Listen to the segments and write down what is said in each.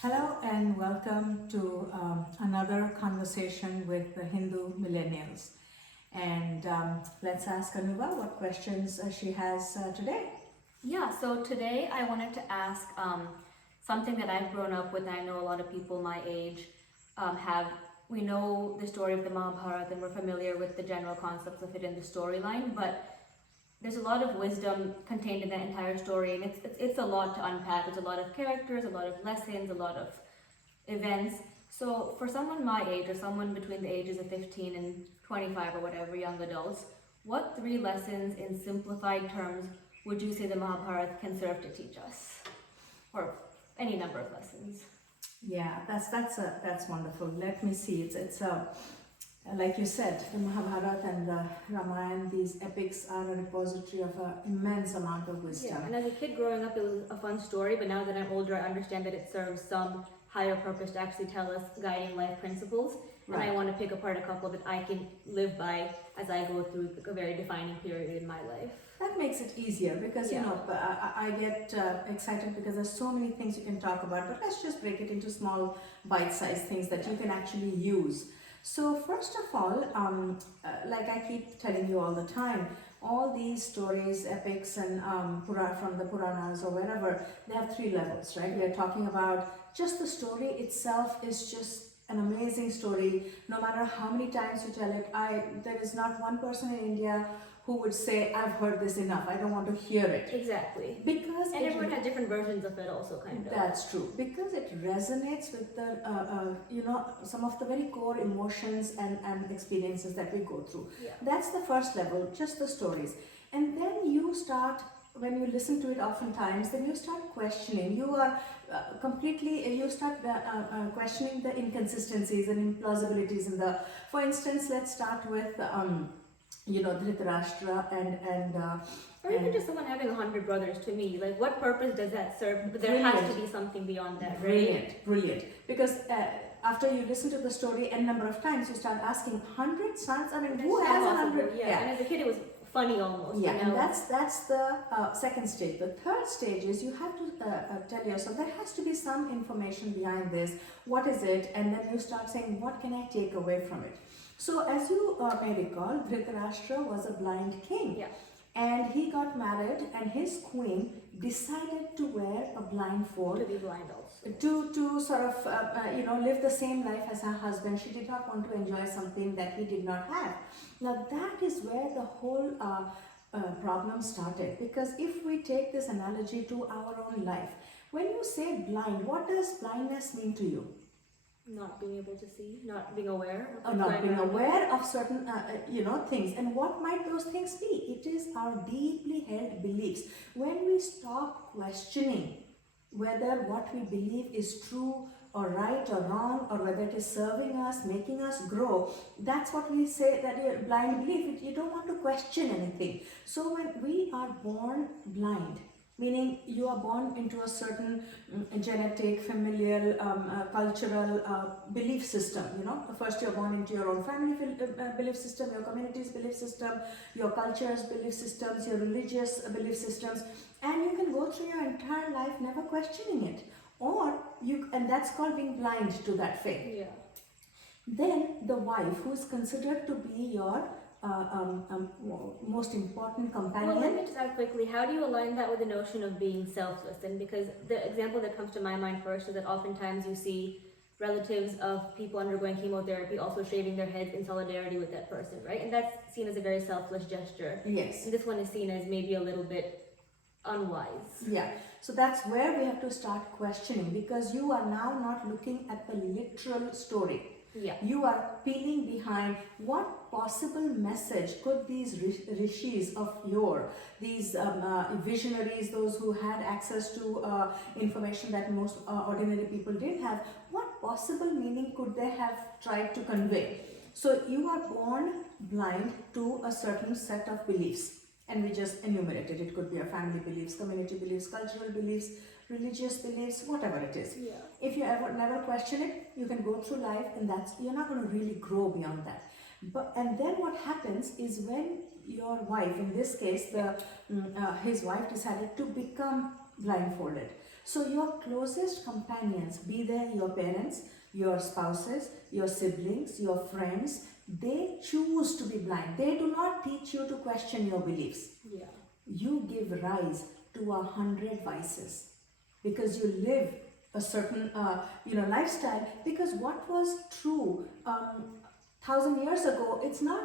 Hello and welcome to another conversation with the Hindu Millennials. And let's ask Anuva what questions she has today. Yeah, so today I wanted to ask something that I've grown up with, and I know a lot of people my age have. We know the story of the Mahabharata and we're familiar with the general concepts of it in the storyline, but there's a lot of wisdom contained in that entire story, and it's a lot to unpack. There's a lot of characters, a lot of lessons, a lot of events. So for someone my age or someone between the ages of 15 and 25 or whatever, young adults, what three lessons in simplified terms would you say the Mahabharata can serve to teach us? Or any number of lessons. Yeah, that's wonderful. Let me see. It's like you said, the Mahabharata and the Ramayana, these epics are a repository of an immense amount of wisdom. Yeah, and as a kid growing up, it was a fun story, but now that I'm older, I understand that it serves some higher purpose to actually tell us guiding life principles. And I want to pick apart a couple that I can live by as I go through a very defining period in my life. That makes it easier because Yeah. I get excited because there's so many things you can talk about, but let's just break it into small bite-sized things that you can actually use. So first of all, like I keep telling you all the time, all these stories, epics and from the Puranas or wherever, they have three levels, right? We are talking about just the story itself is just an amazing story. No matter how many times you tell it, there is not one person in India who would say, I've heard this enough, I don't want to hear it. Exactly. Because and everyone has different versions of it also, kind of. That's true. Because it resonates with the, some of the very core emotions and experiences that we go through. Yeah. That's the first level, just the stories. And then you start, when you listen to it oftentimes, then you start questioning. You are you start questioning the inconsistencies and implausibilities in the, for instance, let's start with, Dhritarashtra or even just someone having 100 brothers. To me, like, what purpose does that serve? But there has to be something beyond that, right? Brilliant. Because after you listen to the story n number of times, you start asking, 100 sons? I mean, who has 100? Yeah. And as a kid, it was funny almost. Yeah, and that's the second stage. The third stage is you have to tell yourself there has to be some information behind this. What is it? And then you start saying, what can I take away from it? So as you may recall, Dhritarashtra was a blind king. Yeah. And he got married and his queen decided to wear a blindfold. To be blind also. To sort of, live the same life as her husband. She did not want to enjoy something that he did not have. Now that is where the whole problem started. Because if we take this analogy to our own life, when you say blind, what does blindness mean to you? Not being able to see, not being aware. Not being aware of certain, things. And what might those things be? It is our deeply held beliefs. When we stop questioning whether what we believe is true or right or wrong, or whether it is serving us, making us grow, that's what we say that you're blind belief. You don't want to question anything. So when we are born blind, meaning you are born into a certain genetic, familial, cultural belief system. First you're born into your own family belief system, your community's belief system, your culture's belief systems, your religious belief systems, and you can go through your entire life never questioning it. And that's called being blind to that faith. Yeah. Then the wife, who is considered to be your most important companion. Well, let me just add quickly, how do you align that with the notion of being selfless? And because the example that comes to my mind first is that oftentimes you see relatives of people undergoing chemotherapy also shaving their heads in solidarity with that person, right? And that's seen as a very selfless gesture. Yes. And this one is seen as maybe a little bit unwise. Yeah. So that's where we have to start questioning, because you are now not looking at the literal story. Yeah. You are peeling behind what possible message could these rishis of yore, these visionaries, those who had access to information that most ordinary people didn't have, what possible meaning could they have tried to convey? So you are born blind to a certain set of beliefs, and we just enumerated. It could be your family beliefs, community beliefs, cultural beliefs, religious beliefs, whatever it is. Yeah. If you ever never question it, you can go through life, and you're not going to really grow beyond that. And then what happens is, when your wife, in this case, his wife decided to become blindfolded. So your closest companions, be they your parents, your spouses, your siblings, your friends, they choose to be blind. They do not teach you to question your beliefs. Yeah. You give rise to 100 vices because you live a certain lifestyle. Because what was true 1,000 years ago, it's not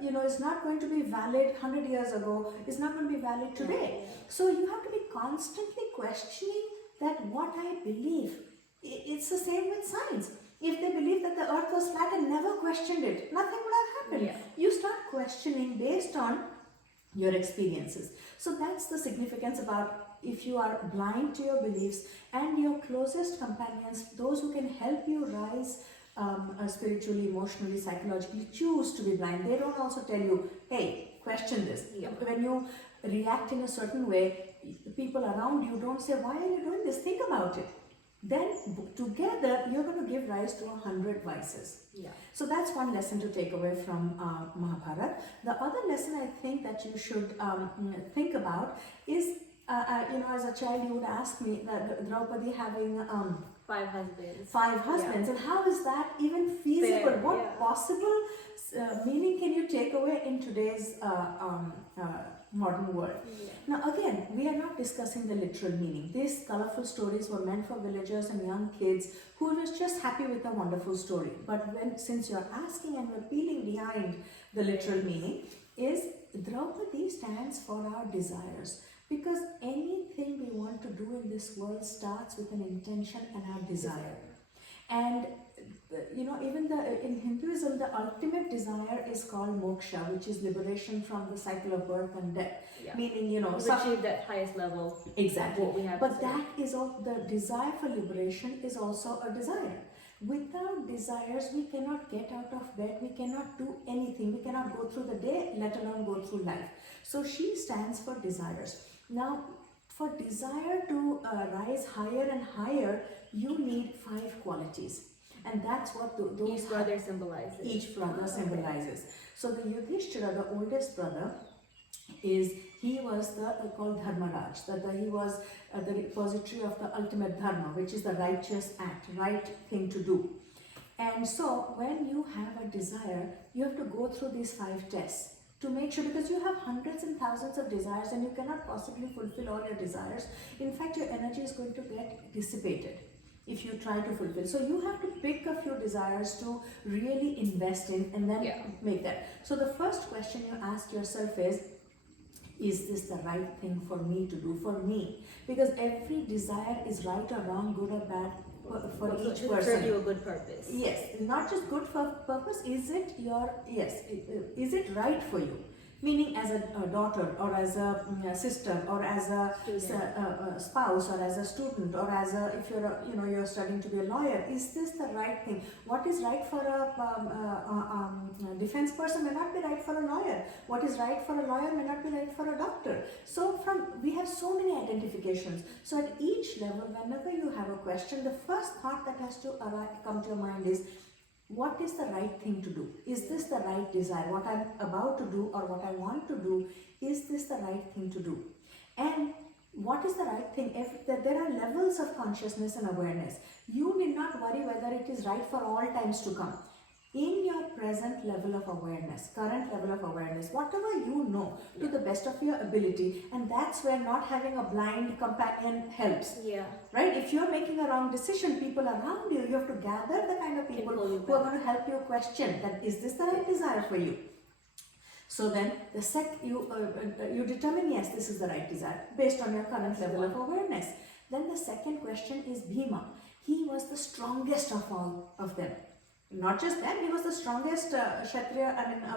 it's not going to be valid 100 years ago. It's not going to be valid today. Yeah. So you have to be constantly questioning that what I believe. It's the same with science. If they believed that the earth was flat and never questioned it, nothing would have happened. Yeah. You start questioning based on your experiences. So that's the significance about if you are blind to your beliefs, and your closest companions, those who can help you rise spiritually, emotionally, psychologically, choose to be blind. They don't also tell you, hey, question this. Yeah. When you react in a certain way, the people around you don't say, why are you doing this? Think about it. Then together you're going to give rise to 100 vices. Yeah. So that's one lesson to take away from Mahabharata. The other lesson I think that you should think about is, as a child you would ask me that Draupadi having 5 husbands. 5 husbands, and how is that even feasible? Fair, What yeah. possible meaning can you take away in today's modern world? Yeah. Now again, we are not discussing the literal meaning. These colorful stories were meant for villagers and young kids who were just happy with a wonderful story. But since you're asking and we're peeling behind the literal meaning, is Draupadi stands for our desires. Because anything we want to do in this world starts with an intention and our desire. And even in Hinduism, the ultimate desire is called moksha, which is liberation from the cycle of birth and death. Yeah. Meaning, Achieve that highest level. Exactly. What we have But to say. that is all, the desire for liberation is also a desire. Without desires, we cannot get out of bed, we cannot do anything, we cannot go through the day, let alone go through life. So she stands for desires. Now, for desire to rise higher and higher, you need 5 qualities. And that's what those Each brother symbolizes. Each brother symbolizes. So the Yudhishthira, the oldest brother, he was called Dharmaraj. He was the repository of the ultimate dharma, which is the righteous act, right thing to do. And so when you have a desire, you have to go through these 5 tests to make sure, because you have hundreds and thousands of desires and you cannot possibly fulfill all your desires. In fact, your energy is going to get dissipated if you try to fulfill. So you have to pick a few desires to really invest in and then make that. So the first question you ask yourself is this the right thing for me to do, for me? Because every desire is right or wrong, good or bad for each person. Serve you a good purpose. Yes, not just good for purpose, is it right for you? Meaning as a daughter or as a sister or as a spouse or as a student or as a, if you're studying to be a lawyer, is this the right thing? What is right for a defense person may not be right for a lawyer. What is right for a lawyer may not be right for a doctor. So we have so many identifications. So at each level, whenever you have a question, the first thought that has to come to your mind is, what is the right thing to do? Is this the right desire? What I'm about to do or what I want to do, is this the right thing to do? And what is the right thing? There are levels of consciousness and awareness. You need not worry whether it is right for all times to come. In your present level of awareness, current level of awareness, whatever you know to the best of your ability, and that's where not having a blind companion helps. Yeah. Right? If you're making a wrong decision, people around you, you have to gather the kind of people who are going to help you question that, is this the right desire for you? So then you determine, yes, this is the right desire based on your current level of awareness. Then the second question is Bhima. He was the strongest of all of them. Not just them, he was the strongest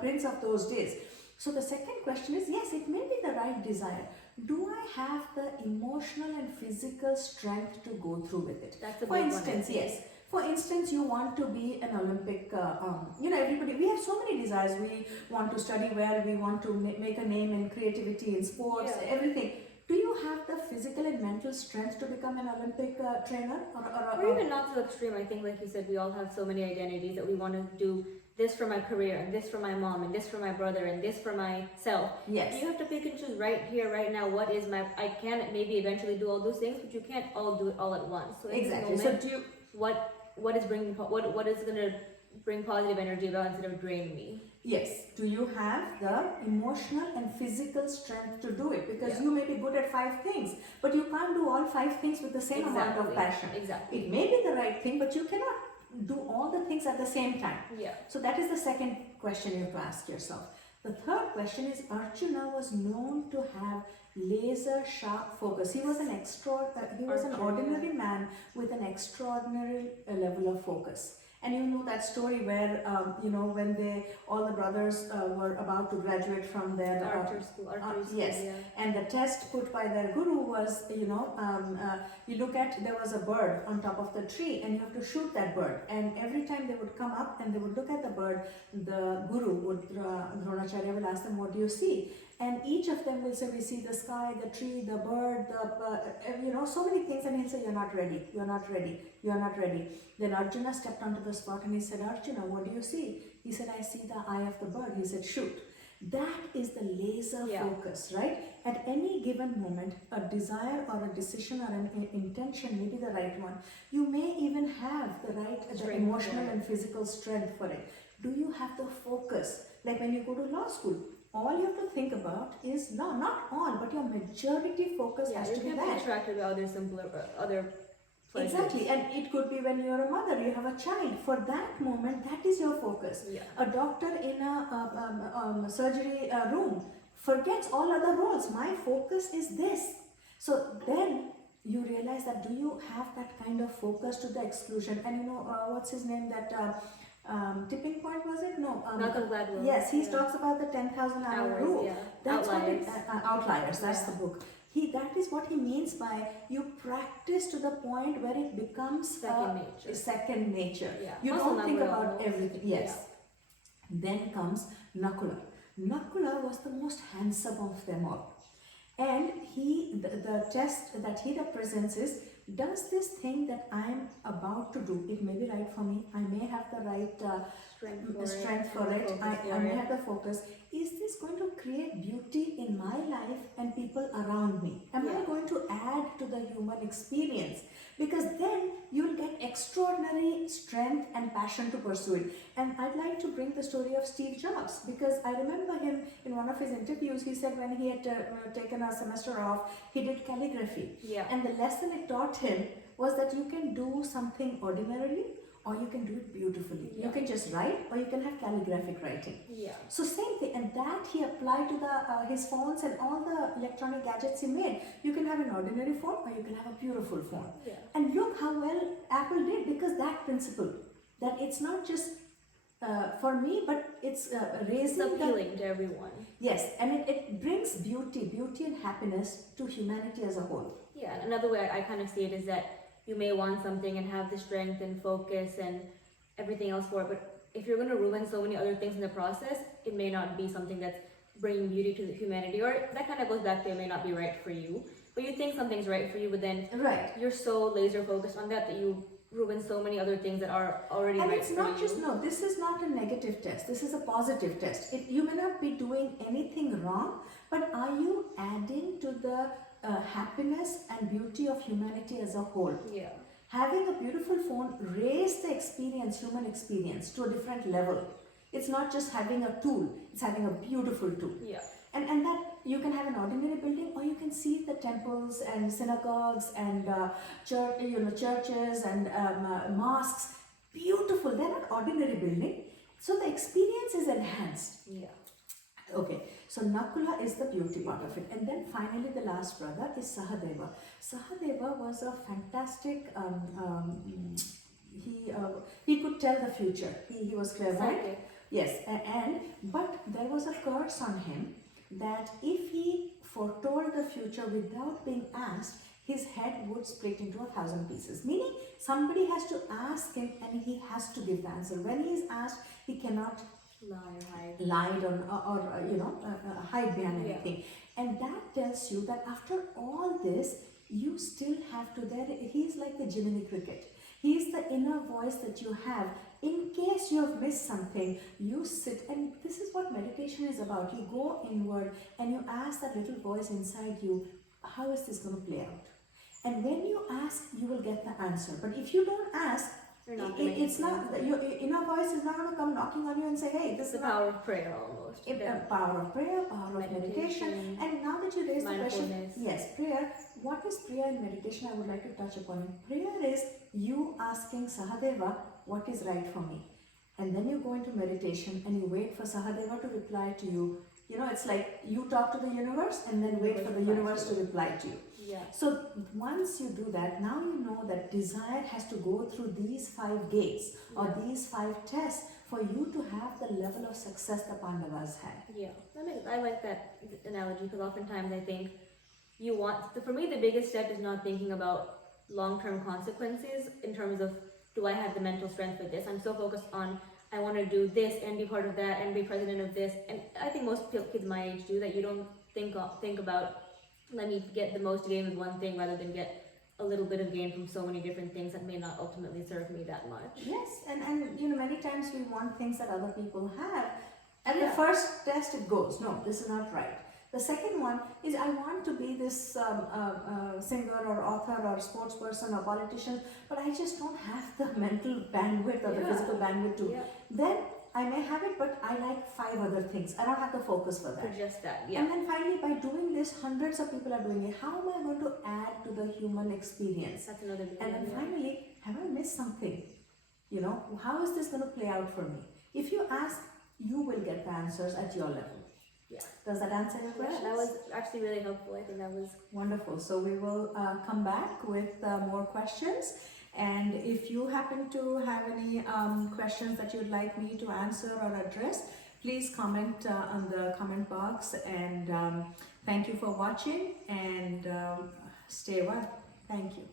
prince of those days. So the second question is, yes, it may be the right desire. Do I have the emotional and physical strength to go through with it? That's a For instance, yes. For instance, you want to be an Olympic, everybody, we have so many desires. We want to study well, we want to make a name in creativity, in sports, everything. Do you have the physical and mental strength to become an Olympic trainer? Or even not so extreme. I think, like you said, we all have so many identities that we want to do this for my career, and this for my mom, and this for my brother, and this for myself. Yes. You have to pick and choose right here, right now. What is my? I can maybe eventually do all those things, but you can't all do it all at once. So in Exactly. this moment, what is bringing what is gonna bring positive energy about instead of drain me? Yes. Do you have the emotional and physical strength to do it? Because Yeah. you may be good at 5 things, but you can't do all 5 things with the same amount of passion. Exactly. It may be the right thing, but you cannot do all the things at the same time. Yeah. So that is the second question you have to ask yourself. The third question is, Arjuna was known to have laser sharp focus. He was an ordinary man with an extraordinary level of focus. And you know that story where when all the brothers were about to graduate from their Archery school, yes, yeah. and the test put by their guru was, you look at, there was a bird on top of the tree and you have to shoot that bird, and every time they would come up and they would look at the bird, the guru would, Dronacharya will ask them, what do you see? And each of them will say, we see the sky, the tree, the bird, so many things, and he'll say, you're not ready, you're not ready, you're not ready. Then Arjuna stepped onto the spot and he said, Arjuna, what do you see? He said, I see the eye of the bird. He said, shoot. That is the laser focus, right? At any given moment, a desire or a decision or an intention may be the right one. You may even have the emotional and physical strength for it. Do you have the focus? Like when you go to law school, all you have to think about is law. Not all, but your majority focus has to be you that. can't be attracted by other simpler, other pleasures. Exactly, and it could be when you're a mother, you have a child. For that moment, that is your focus. Yeah. A doctor in a surgery room forgets all other roles. My focus is this. So then you realize that, do you have that kind of focus to the exclusion? And what's his name? That tipping point, was it? No. Malcolm Gladwell. Yes, he talks about the 10,000 hour rule. Yeah. That's Outliers. Outliers. That's the book. That is what he means by you practice to the point where it becomes second nature. Yeah. You Muscle don't think memory about almost. everything. Yes. Then comes Nakula. Nakula was the most handsome of them all. And the test that he represents is, does this thing that I am about to do, it may be right for me, I may have the right strength for it, I may have the focus, is this going to create beauty in my life and people around me? Am I going to add to the human experience? Because then you'll get extraordinary strength and passion to pursue it. And I'd like to bring the story of Steve Jobs, because I remember him in one of his interviews. He said when he had taken a semester off, he did calligraphy. Yeah. And the lesson it taught him was that you can do something ordinarily, or you can do it beautifully. You can just write, or you can have calligraphic writing. Yeah. So same thing, and that he applied to his phones and all the electronic gadgets he made. You can have an ordinary phone, or you can have a beautiful phone. Yeah. And look how well Apple did, because that principle, that it's not just for me, but it's raising. It's appealing to everyone. Yes, and it brings beauty and happiness to humanity as a whole. Yeah, another way I kind of see it is that you may want something and have the strength and focus and everything else for it, but if you're going to ruin so many other things in the process, it may not be something that's bringing beauty to the humanity, or that kind of goes back to it may not be right for you. But you think something's right for you, but then you're so laser focused on that you ruin so many other things that are already right for you. And it's not just, this is not a negative test, this is a positive test. You may not be doing anything wrong, but are you adding to the happiness and beauty of humanity as a whole? Yeah. Having a beautiful phone raised the human experience, to a different level. It's not just having a tool, it's having a beautiful tool. Yeah. And that you can have an ordinary building, or you can see the temples and synagogues and churches and mosques. Beautiful. They're not ordinary building. So the experience is enhanced. Yeah. Okay, so Nakula is the beauty part of it. And then finally the last brother is Sahadeva. Sahadeva was a fantastic, he could tell the future. He was clairvoyant. Psychic. Yes, but there was a curse on him that if he foretold the future without being asked, his head would split into 1,000 pieces. Meaning somebody has to ask him and he has to give the answer. When he is asked, he cannot lie or hide behind anything. And that tells you that after all this, you still have to, he's like the Jiminy Cricket. He's the inner voice that you have. In case you have missed something, you sit, and this is what meditation is about. You go inward and you ask that little voice inside you, how is this going to play out? And when you ask, you will get the answer. But if you don't ask, it's not, your inner voice is not going to come knocking on you and say, hey, this is the power of prayer almost. Power of prayer, power of meditation. And now that you raised the question, yes, prayer. What is prayer and meditation? I would like to touch upon it. Prayer is you asking Sahadeva, what is right for me? And then you go into meditation and you wait for Sahadeva to reply to you. You know, it's like you talk to the universe and then wait for the universe to reply to you. Yeah. So once you do that, now you know that desire has to go through these 5 gates or these 5 tests for you to have the level of success the Pandavas had. Yeah, I like that analogy, because oftentimes I think for me the biggest step is not thinking about long-term consequences in terms of, do I have the mental strength for this? I'm so focused on, I want to do this and be part of that and be president of this. And I think most kids my age do that. You don't think about, let me get the most gain with one thing rather than get a little bit of gain from so many different things that may not ultimately serve me that much. Yes, and you know, many times we want things that other people have. And the first test, it goes, no, this is not right. The second one is, I want to be this singer or author or sports person or politician, but I just don't have the mental bandwidth or the physical bandwidth to. Then I may have it, but I like 5 other things. I don't have the focus for that. For just that, And then finally, by doing this, hundreds of people are doing it. How am I going to add to the human experience? That's another big And then finally, have I missed something? You know, how is this going to play out for me? If you ask, you will get the answers at your level. Yeah. Does that answer your question? That was actually really helpful. I think that was wonderful. So we will come back with more questions. And if you happen to have any questions that you'd like me to answer or address, please comment on the comment box. And thank you for watching, and stay well. Thank you.